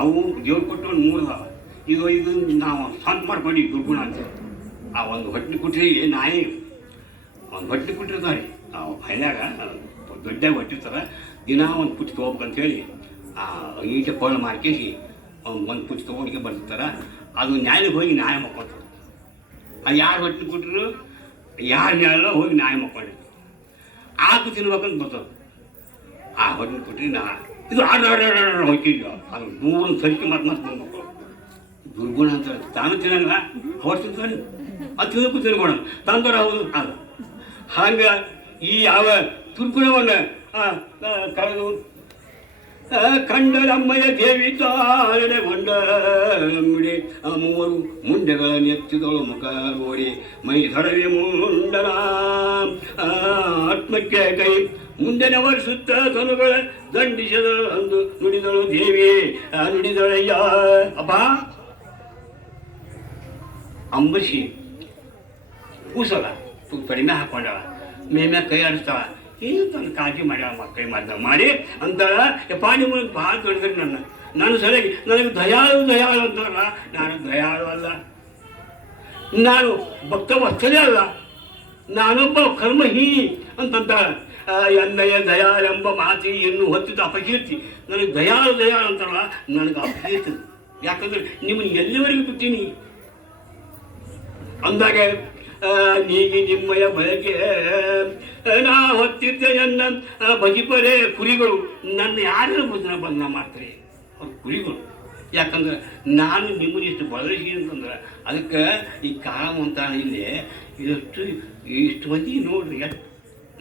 ಅವು ದೇವ್ರು ಕೊಟ್ಟು ಒಂದು 3 ಅದಾವ. ಇದು ನಾವು ಸ್ವಂತ ಮಾಡ್ಕೊಂಡು ದುರ್ಗುಣ ಅಂತ. ಆ ಒಂದು ಹೊಟ್ಟೆ ಕುಟ್ರಿಗೆ ನಾಯಿ ಒಂದು ಹೊಟ್ಟೆ ಕುಟ್ಟಿರ್ತಾರೆ ಹಳ್ಳ್ಯಾಗ ದೊಡ್ಡಾಗ ಹೊಟ್ಟಿರ್ತಾರೆ. ದಿನ ಒಂದು ಪುಟ್ಟಿ ತೊಗೋಬೇಕಂತ ಹೇಳಿ ಈಟೆ ಕೊಳ್ಳ ಮಾಡ್ಕೇಸಿ ಒಂದು ಪುಟ್ಟಿ ತೊಗೊಂಡಿಗೆ ಬರ್ತಿರ್ತಾರೆ. ಅದು ನ್ಯಾಯಕ್ಕೆ ಹೋಗಿ ನ್ಯಾಯ ಮಕ್ಕೊಳ್ತಾರೆ. ಅದು ಯಾರು ಹೊಟ್ಟೆ ಕೊಟ್ಟರು ಯಾರು ನ್ಯಾಯ ಹೋಗಿ ನ್ಯಾಯ ಮಕ್ಕೊಂಡಿರ್ತಾರೆ. ಆಕು ತಿನ್ಬೇಕಂತ ಬರ್ತದೆ. ಆ ಹೊಟ್ಟೆ ಕೊಟ್ಟರೆ ಇದು ಹೋಗ್ತಿದ್ವಿ ಅದು ದೂರ ಸರಿಕೆ ಮತ್ತೆ ಬಂದ್ಬೇಕು ದುರ್ಗುಣ ಅಂತ ತಾನು ತಿನ್ನಂಗಿಲ್ಲ ಅವ್ರು ತಿಂತಾನೆ ಅದು ತಿನ್ನಕ್ಕೂ ತಿನ್ಕೊಳ ತಂದರ ಹೌದು ಅದು ಹಂಗೆ ಈ ಯಾವ ದುರ್ಗುಣವನ್ನು ಕಳೆದು ಕಂಡರಮ್ಮಯ್ಯ ದೇವಿ ತಾಳೆಗೊಂಡ ಮುಡಿ ಮೂವರು ಮುಂಡೆಗಳ ನೆತ್ತಿದಳು ಮುಖ ನೋಡಿ ಮೈ ಧರವೆ ಮುಂಡನ ಆತ್ಮಕ್ಕೆ ಕೈ ಮುಂದೆನ ವರ್ಷುತ್ತ ತನುಗಳ ದಂಡಿಸದ ಅಂದು ನುಡಿದಳು ದೇವಿ ನುಡಿದಳಯ್ಯ ಅಪ್ಪ ಅಂಬಶಿ ಕೂಸಲ್ಲ ಕಡಿಮೆ ಹಾಕೊಂಡಳ ಮೇಮ್ಯಾಗ ಕೈ ಆಡಿಸ್ತಾಳ ಏನು ತನ್ನ ಕಾಳಜಿ ಮಾಡ್ಯಾಳ ಮಕ್ಕಳಿಗೆ ಮಾಡಿ ಅಂತಾಳ ಯಪ್ಪ ನಿಮಗೆ ಭಾಳ ದೊಡ್ಡದ್ರಿ ನಾನು ಸರಿಯಾಗಿ ನನಗೆ ದಯಾಳು ಅಂತಾರಲ್ಲ ನಾನು ದಯಾಳು ಅಲ್ಲ, ನಾನು ಭಕ್ತ ವತ್ಸಲೇ ಅಲ್ಲ, ನಾನೊಬ್ಬ ಕರ್ಮಹೀನಿ ಅಂತಂತಾಳ. ಎನ್ನಯ್ಯ ದಯಾಳೆಂಬ ಮಾತಿ ಎನ್ನು ಹೊತ್ತಿದ ಅಪಕೀರ್ತಿ ನನಗೆ ದಯಾಳು ಅಂತಾರಲ್ಲ ನನಗೆ ಅಪಕೀರ್ತಿ. ಯಾಕಂದ್ರೆ ನಿಮ್ಮನ್ನು ಎಲ್ಲಿವರೆಗೂ ಬಿಡ್ತೀನಿ ಅಂದಾಗ ನೀಗಿ ನಿಮ್ಮಯ ಬಯಕೆ ನಾ ಹೊತ್ತಿದ್ದೆ ಎನ್ನ ಬಜಿಪರೆ ಕುರಿಗಳು ನನ್ನ ಯಾರು ಭೋಜನ ಬಂಧನ ಮಾಡ್ತಾರೆ ಅವ್ರ ಕುರಿಗಳು. ಯಾಕಂದ್ರೆ ನಾನು ನಿಮ್ಮನ್ನ ಇಷ್ಟು ಬಳಸಿ ಅಂತಂದ್ರೆ ಅದಕ್ಕೆ ಈ ಕಾಲವಂತ ಇಲ್ಲಿ ಇಷ್ಟು ಮಂದಿ ನೋಡ್ರಿ ಎಷ್ಟು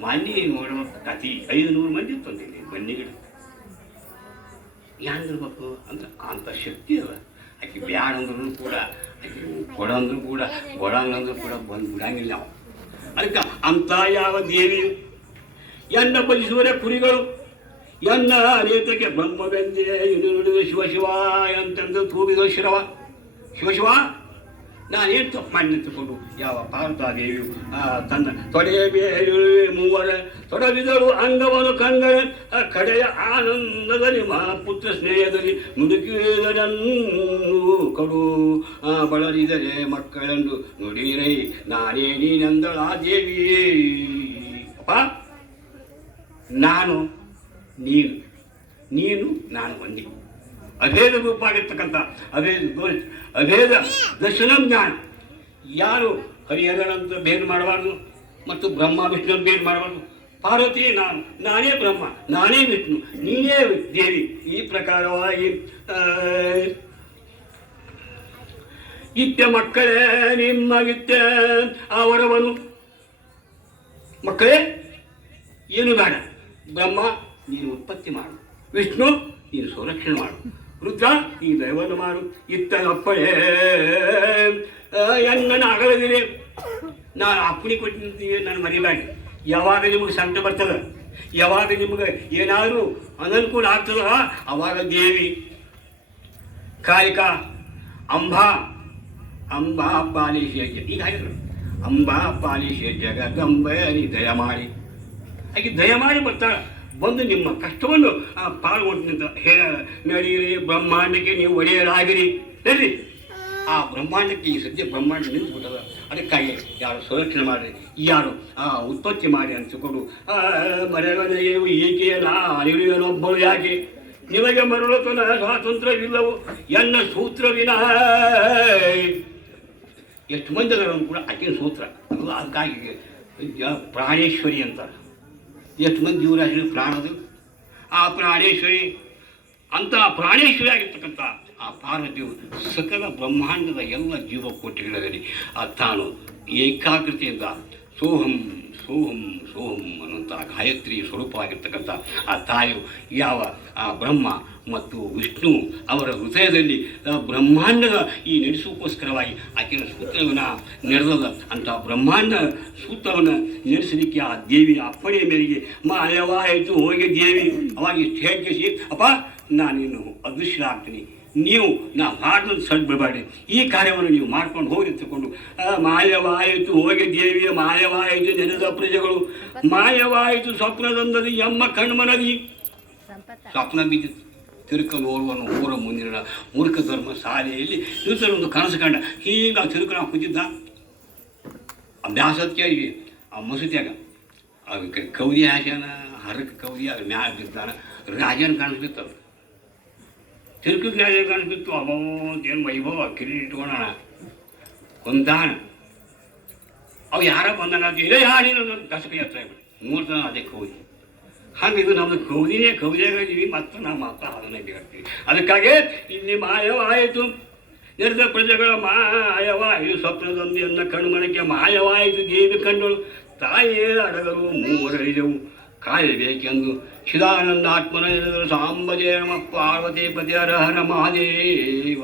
ಮಾನ್ಯ ನೋಡುವ ಕತಿ 500 ಮಂದಿ ತಂದಿದ್ದೀನಿ ಬನ್ನಿಗಿಡ ಹೆಂಗಿರ್ಬೇಕು ಅಂದ್ರೆ ಅಂಥ ಶಕ್ತಿ ಅದ. ಆಕೆ ಬ್ಯಾಡ ಅಂದ್ರೂ ಕೂಡ ಆಕೆ ಕೊಡಂದ್ರೂ ಕೂಡ ಕೊಡಂಗಂದ್ರೂ ಕೂಡ ಬಂದು ಬಿಡಂಗಿಲ್ಲ ನಾವು. ಅದಕ್ಕೆ ಅಂಥ ಯಾವ ದೇವಿ ಎನ್ನ ಬಜಿಸುವರೆ ಕುರಿಗಳು ಎನ್ನ ನೇತಕ್ಕೆ ಬ್ರಹ್ಮವೆಂದೇ ಇನ್ನು ನುಡಿದ ಶಿವ ಅಂತಂದು ತೂಗಿದ ಶಿವ ನಾನೇನು ತಪ್ಪು ಮಾಡಿ ನಿಂತುಕೊಂಡು ಯಾವ ಪಾರ್ವತಾದೇವಿಯು ತನ್ನ ತೊಡೆಯ ಬೇರುವೆ ಮೂವರ ತೊಡಗಿದರು ಅಂಗವನ್ನು ಕಂಗಳೆ ಕಡೆಯ ಆನಂದದಲ್ಲಿ ಮಹಾಪುತ್ರ ಸ್ನೇಹದಲ್ಲಿ ನುಡುಕಿದರನ್ನು ಕಡು ಬಳಲಿದರೆ ಮಕ್ಕಳಂದು ನುಡಿರೈ ನಾನೇ ನೀನಂದಳ ದೇವಿ. ಅಪ್ಪ ನಾನು ನೀನು ನಾನು ಒಂದೇ ಅಭೇದ ರೂಪ ಆಗಿರ್ತಕ್ಕಂಥ ಅಭೇದ ದರ್ಶನ ಜ್ಞಾನ. ಯಾರು ಹರಿಹರನಂತ ಭೇದ ಮಾಡಬಾರ್ದು ಮತ್ತು ಬ್ರಹ್ಮ ವಿಷ್ಣು ಭೇದ ಮಾಡಬಾರ್ದು. ಪಾರ್ವತಿ ನಾನೇ ಬ್ರಹ್ಮ ನಾನೇ ವಿಷ್ಣು ನೀನೇ ದೇವಿ. ಈ ಪ್ರಕಾರವಾಗಿ ಇತ್ಯ ಮಕ್ಕಳೇ ನಿಮ್ಮಗಿತ್ಯ ಆ ವರವನು ಮಕ್ಕಳೇ ಏನು ಬೇಡ. ಬ್ರಹ್ಮ ನೀನು ಉತ್ಪತ್ತಿ ಮಾಡು, ವಿಷ್ಣು ನೀನು ಸಂರಕ್ಷಣೆ ಮಾಡು, ರುದ್ರ ಈ ದೈವವನ್ನು ಮಾಡು. ಇತ್ತ ಅಪ್ಪಳೇ ನನ್ನ ಅಗಲದಿರಿ ನಾನು ಅಪ್ಪಣಿ ಕೊಟ್ಟಿದ್ದೀನಿ ನಾನು ಮರಿಬೇಡಿ. ಯಾವಾಗ ನಿಮಗೆ ಸಂಕಟ ಬರ್ತದೆ, ಯಾವಾಗ ನಿಮಗೆ ಏನಾದರೂ ಅನನುಕೂಲ ಆಗ್ತದ ಅವಾಗ ದೇವಿ ಕಾಯಕ ಅಂಬಾ ಪಾಲಿಸಿಯ ಈಗ ಹೇಳಿದ್ರು ಅಂಬಾ ಪಾಲಿಸಿಯ ಜಗದಂಬೆ ನೀ ದಯಮಾಡಿ ಹಾಗೆ ದಯಮಾಡಿ ಬರ್ತಾಳೆ. ಬಂದು ನಿಮ್ಮ ಕಷ್ಟವನ್ನು ಪಾಲ್ಗೊಂಡು ನಡೀರಿ ಬ್ರಹ್ಮಾಂಡಕ್ಕೆ ನೀವು ಒಡೆಯರಾಗಿರಿ ನಡ್ರಿ. ಆ ಬ್ರಹ್ಮಾಂಡಕ್ಕೆ ಈ ಸದ್ಯ ಬ್ರಹ್ಮಾಂಡ ನಿಂತುಬಿಟ್ಟದ. ಅದಕ್ಕಾಗಿ ಯಾರು ಸಂರಕ್ಷಣೆ ಮಾಡಿರಿ, ಯಾರು ಉತ್ಪತ್ತಿ ಮಾಡಿ ಅನಿಸಿಕೊಂಡು ಮರೆಯು ಏಕೆಯಲ್ಲ ಅರಿವಿನೊಬ್ಬರು ಯಾಕೆ ನಿಮಗೆ ಮರಳತನ ಸ್ವಾತಂತ್ರ್ಯವಿಲ್ಲವು ಎನ್ನ ಸೂತ್ರವಿನ. ಎಷ್ಟು ಮಂದಿ ಅದನ್ನು ಕೂಡ ಆಕೆಯ ಸೂತ್ರ ಅದು. ಅದಕ್ಕಾಗಿ ಪ್ರಾಣೇಶ್ವರಿ ಅಂತಾರೆ. ಎಷ್ಟು ಮಂದಿ ಜೀವರಾಶಿ ಪ್ರಾಣದು ಆ ಪ್ರಾಣೇಶ್ವರಿ ಅಂತ ಪ್ರಾಣೇಶ್ವರಿ ಆಗಿರ್ತಕ್ಕಂಥ ಆ ಪಾರ್ವತಿಯು ಸಕಲ ಬ್ರಹ್ಮಾಂಡದ ಎಲ್ಲ ಜೀವಕೋಟಿಗಳಲ್ಲಿ ತಾನು ಏಕಾಗ್ರತೆಯಿಂದ ಸೋಹಂ ಸೋಹಂ ಸೋಹಂ ಅನ್ನುವಂಥ ಗಾಯತ್ರಿ ಸ್ವರೂಪವಾಗಿರ್ತಕ್ಕಂಥ ಆ ತಾಯಿಯು ಯಾವ ಆ ಬ್ರಹ್ಮ ಮತ್ತು ವಿಷ್ಣು ಅವರ ಹೃದಯದಲ್ಲಿ ಬ್ರಹ್ಮಾಂಡದ ಈ ನಡೆಸೋಕ್ಕೋಸ್ಕರವಾಗಿ ಆಕೆಯ ಸೂತ್ರವನ್ನು ನಡೆದದ ಅಂತ ಬ್ರಹ್ಮಾಂಡ ಸೂತ್ರವನ್ನು ನಡೆಸಲಿಕ್ಕೆ ಆ ದೇವಿಯ ಅಪ್ಪಣೆಯ ಮೇರೆಗೆ ಮಾಯವಾಯಿತು ಹೋಗಿ ದೇವಿ ಅವಾಗ ಇಷ್ಟು ಹೇಳಿಸಿ ಅಪ್ಪ ನಾನಿನ್ನು ಅದೃಶ್ಯನಾಗ್ತೀನಿ, ನೀವು ನಾವು ಮಾಡಿದಂತ ಸಡ್ ಬಿಡಬೇಡಿ, ಈ ಕಾರ್ಯವನ್ನು ನೀವು ಮಾಡ್ಕೊಂಡು ಹೋಗಿ ತಗೊಂಡು ಮಾಯವಾಯಿತು ಹೋಗಿ ದೇವಿಯ ಮಾಯವಾಯಿತು ನೆನೆದ ಪ್ರಜೆಗಳು ಮಾಯವಾಯಿತು ಸ್ವಪ್ನದಂದದಿ ಎಮ್ಮ ಕಣ್ಮನದಿ ಸ್ವಪ್ನ ಬಿದ್ದಿತ್ತು ತಿರುಕ ನೋಡುವನು ಊರ ಮುಂದಿನ ಮೂರ್ಖ ಧರ್ಮ ಶಾಲೆಯಲ್ಲಿ ಇತರ ಒಂದು ಕನಸು ಕಂಡ ಹೀಗೆ ಆ ತಿರುಕ ನಾವು ಕೂತಿದ್ದ ಅಭ್ಯಾಸಕ್ಕೆ ಆ ಮಸೂತಿಯಾಗ ಅದಕ್ಕೆ ಕೌದಿ ಹಾಸ್ಯಾನ ಹರಕ ಕೌದಿ ಅದ್ರ ಮ್ಯಾಗ ಬಿದ್ದಾನ ರಾಜನ ಕಾಣಿಸ್ಬಿತ್ತವ ತಿರುಕಕ್ಕೆ ರಾಜ ಕಾಣಿಸ್ಬಿತ್ತು ಏನು ವೈಭವ ಕಿರೀಟ ಇಟ್ಕೊಳ್ಳೋಣ ಕುಂತಾನ ಅವು ಯಾರ ಬಂದಾಗ ಇದೇ ಹಾಡಿನ ಕಸಕೈ ಹತ್ರ ಮೂರು ಜನ ಅದೇ ಕೌದಿ ಹಂಗೆ ಇದು ನಮ್ಮದು ಕೌದಿಯಾಗಿದ್ದೀವಿ ಮತ್ತು ನಾವು ಮಾತ್ರ ಅದನ್ನೇ ಹೇಳ್ತೀವಿ. ಅದಕ್ಕಾಗಿ ಇಲ್ಲಿ ಮಾಯವಾಯಿತು ನೆರೆದ ಪ್ರಜೆಗಳ ಮಾಯವಾಯಿತು ಸ್ವಪ್ನದೊಂದಿಯನ್ನ ಕಣ್ಮಣಕ್ಕೆ ಮಾಯವಾಯಿತು ದೇವಿ ಕಂಡಳು ತಾಯಿಯೇ ಅಡಗರು ಮೂವರೈದವು ಕಾಯಬೇಕೆಂದು ಚಿದಾನಂದ ಆತ್ಮನ ಸಾಂಬಜಯ ನಮ ಪಾರ್ವತಿ ಪತಿ ಹರ ಹರ ಮಹಾದೇವ